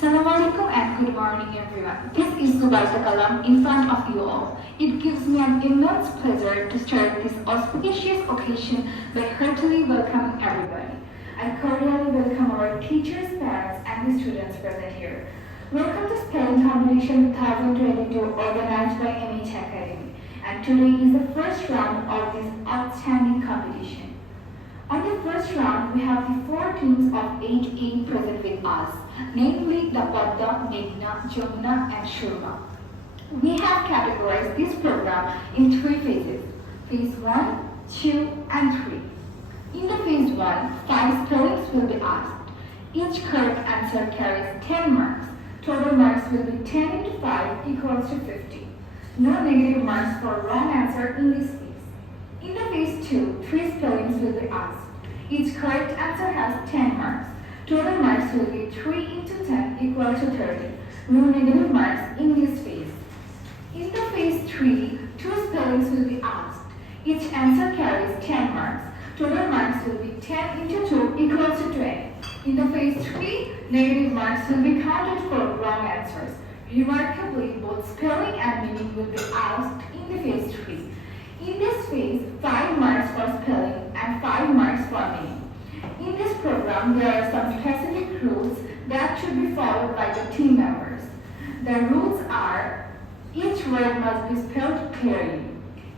Assalamualaikum and good morning everyone. This is Zubaida Kalam in front of you all. It gives me an immense pleasure to start this auspicious occasion by heartily welcoming everybody. I cordially welcome our teachers, parents and the students present here. Welcome to Spelling Competition 2022 organized by MH Academy. And today is the first round of this outstanding competition. On the first round, we have the 4 teams of 8 present with us, namely the Padda, Meghna, Jamuna and Shurma. We have categorized this program in 3 phases, phase 1, 2 and 3. In the phase 1, 5 spellings will be asked. Each correct answer carries 10 marks. Total marks will be 10 into 5 equals to 50. No negative marks for wrong answer in this phase. In the phase 2, 3 spellings will be asked. Each correct answer has 10 marks. Total marks will be 3 into 10 equal to 30. No negative marks in this phase. In the phase 3, 2 spellings will be asked. Each answer carries 10 marks. Total marks will be 10 into 2 equals to 20. In the phase 3, negative marks will be counted for wrong answers. Remarkably, both spelling and meaning will be asked in the phase 3. In this phase, 5 marks for spelling and 5 marks for meaning. In this program, there are some specific rules that should be followed by the team members. The rules are, each word must be spelled clearly.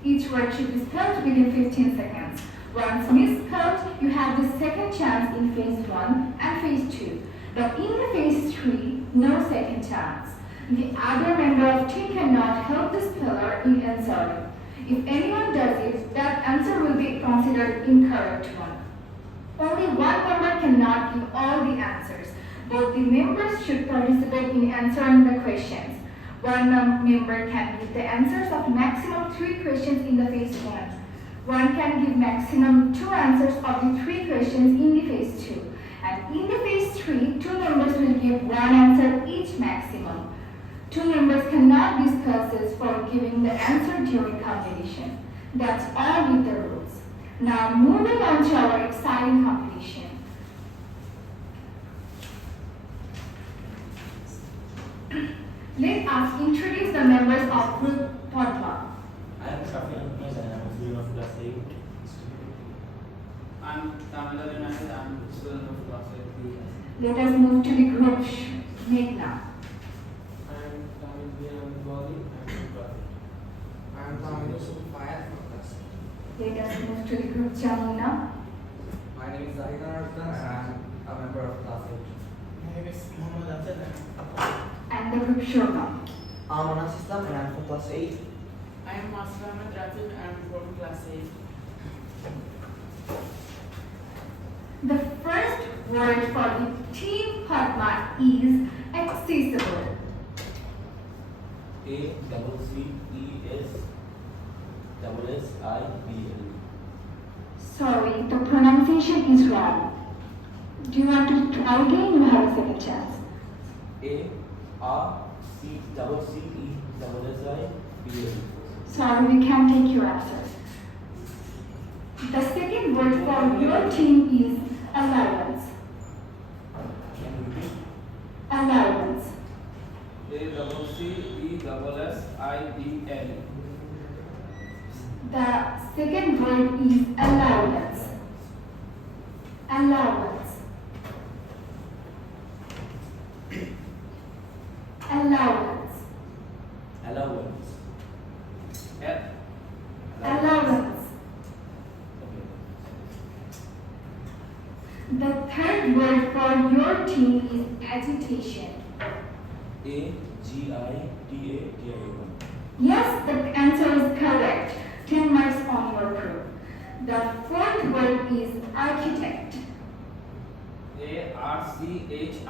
Each word should be spelled within 15 seconds. Once misspelled, you have the second chance in phase 1 and phase 2. But in the phase 3, no second chance. The other member of team cannot help the speller in answering. If anyone does it, that answer will be considered incorrect one. Only one member cannot give all the answers. Both the members should participate in answering the questions. One member can give the answers of maximum 3 questions in the phase 1. One can give maximum 2 answers of the 3 questions in the phase 2. And in the phase 3, 2 members will give 1 answer each maximum. 2 members cannot be spouses for giving the answer during competition. That's all with the rules. Now moving on to our exciting competition. Let us introduce the members of Group Padma. I am Shafi Ahmed and I am a student of class 8. I am Tamila United. I am a student of class 8. Let us move to the group Meghna. Let us move to the group Jamuna. My name is Zahid Arzan and I am a member of class 8. My name is Muhammad Afzal And the group Shurma. I'm Anas Islam and I'm from class 8. I am Master Ahmed Rafiq. I am from class 8. The first word for the team Padma is accessible. ACCESSIBL. Sorry, the pronunciation is wrong. Do you want to try again? You have a second chance. ARCCESSIBL. Sorry, we can't take your answer. The second word for your team is allowance. Can you repeat? Allowance. ACCESSIBL. The second word is allowance. Allowance. Allowance. Allowance. Allowance. Okay. The third word for your team is agitation. AGITATION. Yes, the answer is correct. 10 marks on your group. The fourth word is architect. ARCHITECT.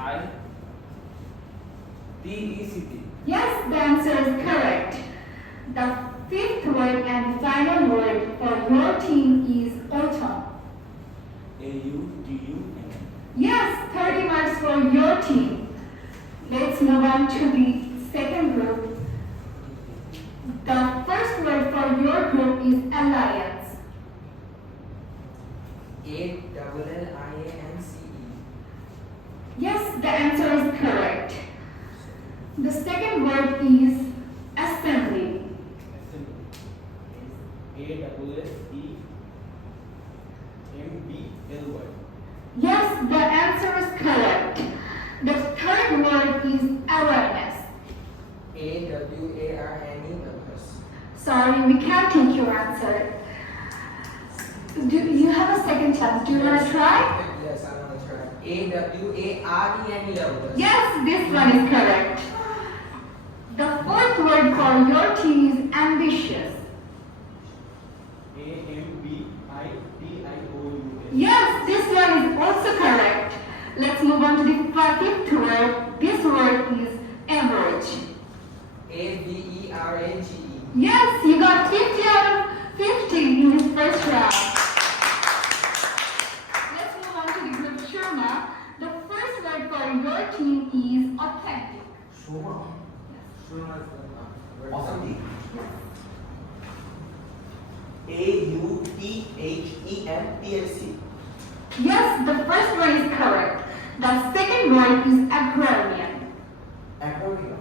Yes, the answer is correct. The fifth word and final word for your team is autumn. AUTUM. Yes, 30 marks for your team. Let's move on to the second group. The first word for your group is alliance. ALLIANCE. Yes, the answer is correct. The second word is assembly. Assembly. Yes, the answer is correct. The third word is awareness. AWARNES. Sorry, we can't take your answer. Do you have a second chance? Do you want to try? Yes, I want to try. AWARENES. Yes, this one is correct. The fourth word for your team is ambitious. AMBITIOUS. Yes, this one is also correct. Let's move on to the fifth word. This word is average. AVERAGE. Yes, you got 50 out of 50 in this first round. Let's move on to the group Sharma. The first word for your team is authentic. Shuma. Shuma is Authentic. AUTHENTIC. Yes, the first word is correct. The second word is agrarian. Agrarian.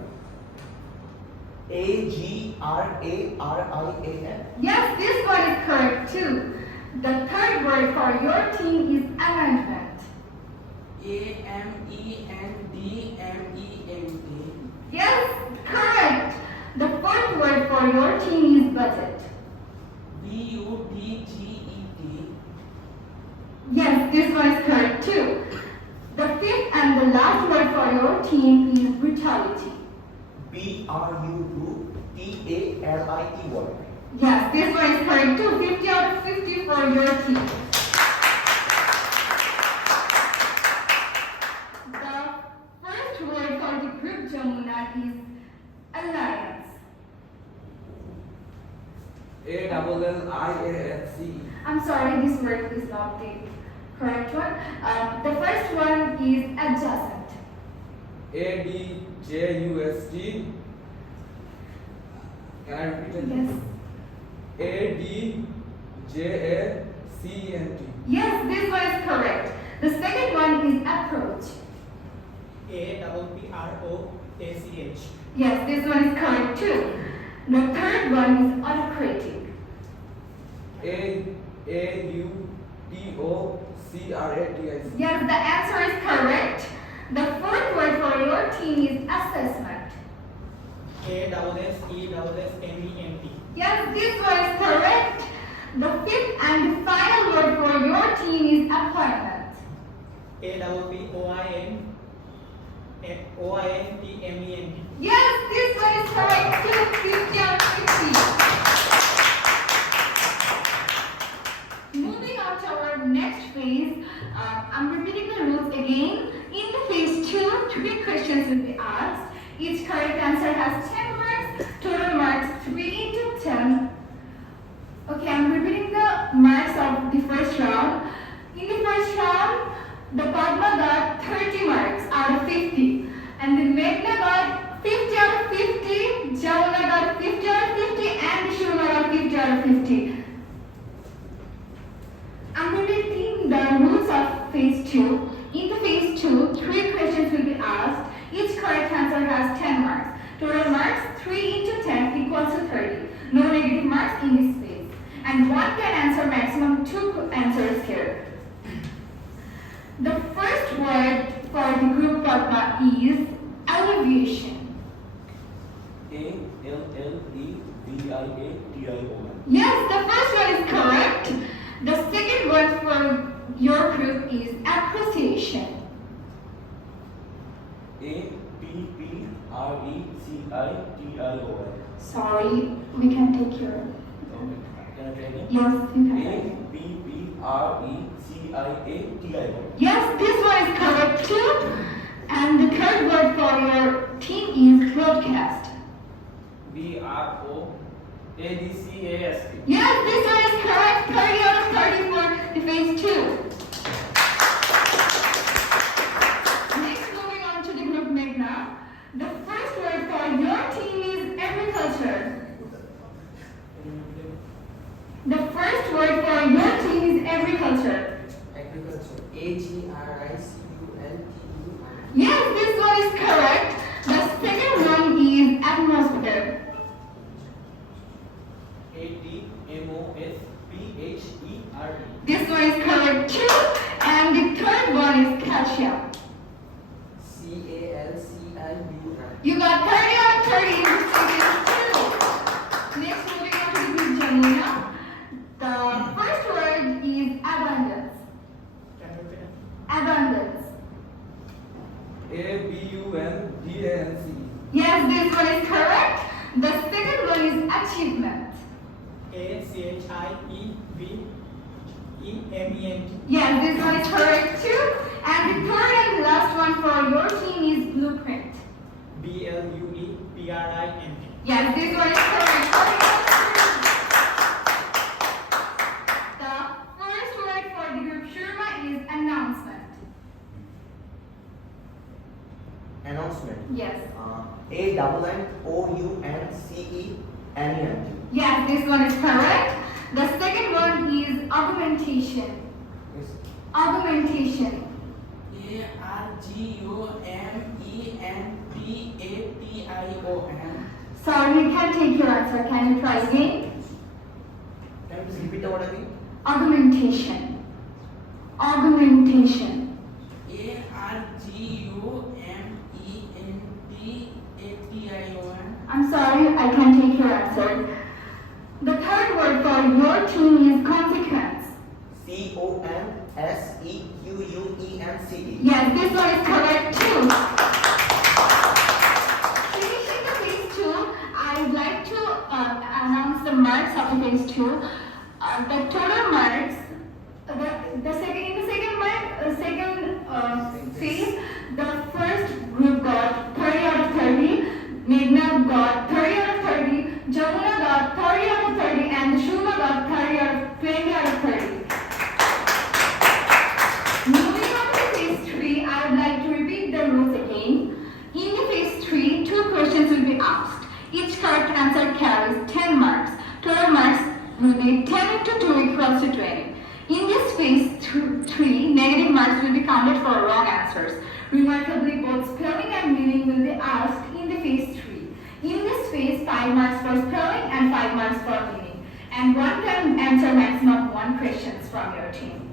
AGRARIAN. Yes, this one is correct too. The third word for your team is amendment. AMENDMENT. Yes, correct. The fourth word for your team is budget. BUDGET. Yes, this one is correct too. The fifth and the last word for your team is brutality. BRUTALITY. Yes, this one is correct too. 50 out of 50 for your team. The first word for the group Jamuna is alliance. ALLIANCE. I'm sorry, this word is not the correct one. The first one is adjacent. ADJUST. Can I repeat it? Yes. ADJACENT. Yes, this one is correct. The second one is approach. APPROACH. Yes, this one is correct too. The third one is autocratic. AUTOCRATIC. Yes, the answer is correct. The fourth word for your team is assessment. ASSESSMENT. Yes, this one is correct. The fifth and the final word for your team is appointment. APPOINTMENT. Yes, this one is correct too. 50 out of 50. Moving on to our next phase, I'm repeating the rules again. In the phase 2, 3 questions will be asked. Each correct answer has 10 marks. Total marks 3 into 10. Okay, I'm repeating the marks of the first round. In the first round, the Padma got 30 marks out of 50. And the Meghna got 50 out of 50. Jamuna got 50 out of 50. And the Shurma got 50 out of 50. I'm repeating the rules of phase 2. In the phase 2, 3 questions will be asked. Each correct answer has 10 marks. Total marks 3 into 10 equals to 30. No negative marks in this phase. And one can answer maximum 2 answers here. The first word for the group Padma is alleviation. ALLEVIATION. Yes, the first one is correct. The second word for your group is appreciation. APPRECITION. Sorry, we can take your. Okay. Can I try again? Yes, you can. APPRECIATION. Yes, this one is correct too. And the third word for your team is broadcast. BROADCAST. Yes, this one is correct. 30 out of 30 for the phase 2. Next, moving on to the group Meghna. The first word for your team is agriculture. The first word for your team is agriculture. Agriculture. AGRICULTURE. Yes, this one is correct. The second one ABUNDANCE. Yes, this one is correct. The second one is achievement. ACHIEVEMENT. Yes, this one is correct too. And the third and last one for your team is blueprint. BLUEPRINT. Yes, this one is correct. The first word for the group Shurma is announcement. Announcement. Yes. ANNOUNCEMENT. Yes, this one is correct. The second one is augmentation. Yes. Augmentation. ARGUMENTATION. Sorry, we can't take your answer. Can you try again? Can you please repeat the word again? Augmentation. Augmentation. ARGUMENTATION. I'm sorry, I can't take your answer. The third word for your team is consequence. CONSEQUENCE. Yes, this one is correct too. Finishing the phase 2, I would like to announce the marks of the phase 2. The total marks, the second phase, the first group got 30 out of 30, Meghna got 30 out of 30, Jamuna got 30 out of 30, and Shuma got 20 out of 30. Moving on to phase 3, I would like to repeat the rules again. In the phase 3, 2 questions will be asked. Each correct answer carries 10 marks. Total marks will be 10 into 2 equals to 20. In this phase 3, negative marks will be counted for wrong answers. Remarkably, both spelling and meaning will be asked in the phase 3. In this phase, 5 marks for spelling and 5 marks for meaning. And one can answer maximum 1 questions from your team.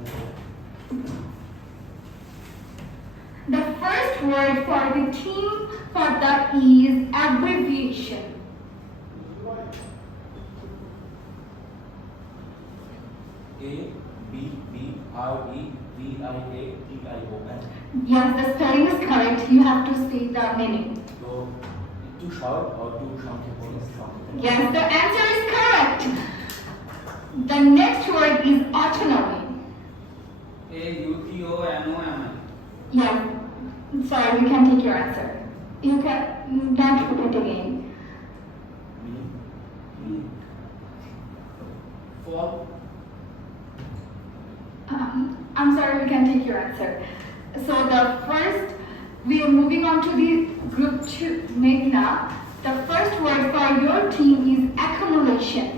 The first word for the team for that is abbreviation. ABBREVIATION. Yes, the spelling is correct. You have to say the meaning. So, too short or too short? Yes, the answer is correct. The next word is autonomy. AUTONOMI. Yeah. Sorry, we can take your answer. You can don't repeat again. For I'm sorry, we can take your answer. So the first, we are moving on to the group 2, Meghna. The first word for your team is accumulation.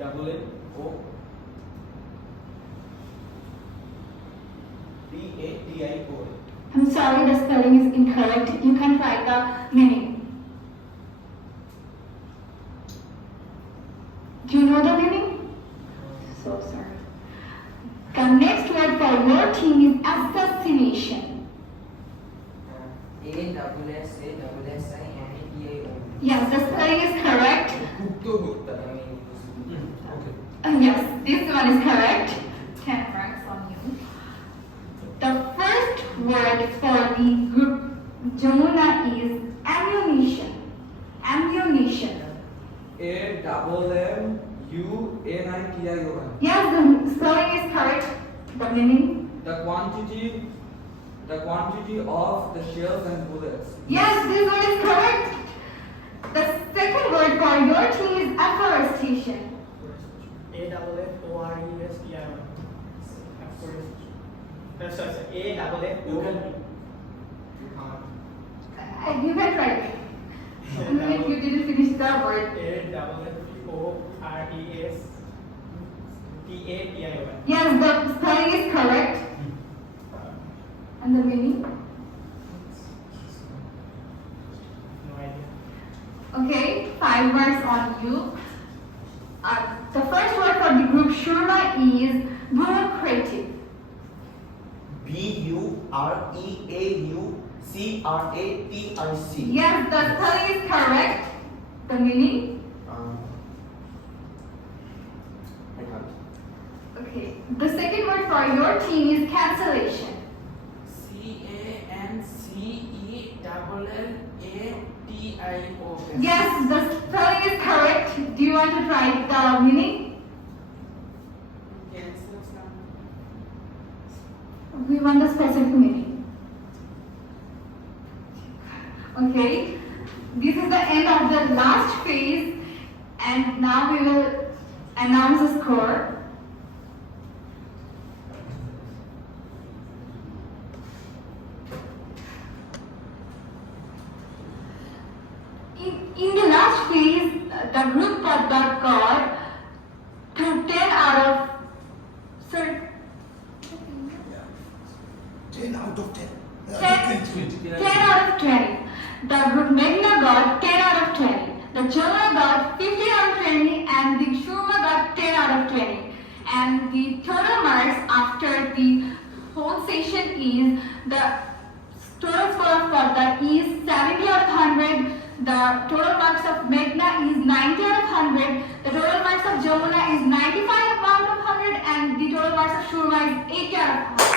ACCOATION. I'm sorry, the spelling is incorrect. You can try the meaning. Do you know the meaning? So sorry. The next word for your team is assassination. ASSASSINATION. Yes, the spelling is correct. Okay. Yes, this one is correct. 10 marks on you. The first word for the group Jamuna is ammunition. Ammunition. AMMUNITION. Yes, the spelling is correct. The meaning? The quantity of the shells and bullets. Yes, this one is correct. The second word for your team is afforestation. AFFORESTION. Sorry, AFF. You can try it. Even if you didn't finish the word. AFFORESTATION. Yes, the spelling is correct. And the meaning? No idea. Okay, 5 marks on you. The first word for the group Shurma is bureaucratic. BUREAUCRATIC. Yes, the spelling is correct. The meaning? for your team is cancellation. CANCELLATION. Yes, the spelling is correct. Do you want to try the meaning? Cancel some. We want the specific meaning. Okay, this is the end of the last phase, and now we will announce the score. In the last phase, the group that got to 10 out of, sorry, 10 out of 10. 10 out of 20. The group Meghna got 10 out of 20. The Jamuna got 15 out of 20 and the Shuma got 10 out of 20. And the total marks after the whole session is the total score of Padda is 70 out of 100. The total marks of Meghna is 90 out of 100. The total marks of Jamuna is 95 out of 100 and the total marks of Shuma is 80 out of 100.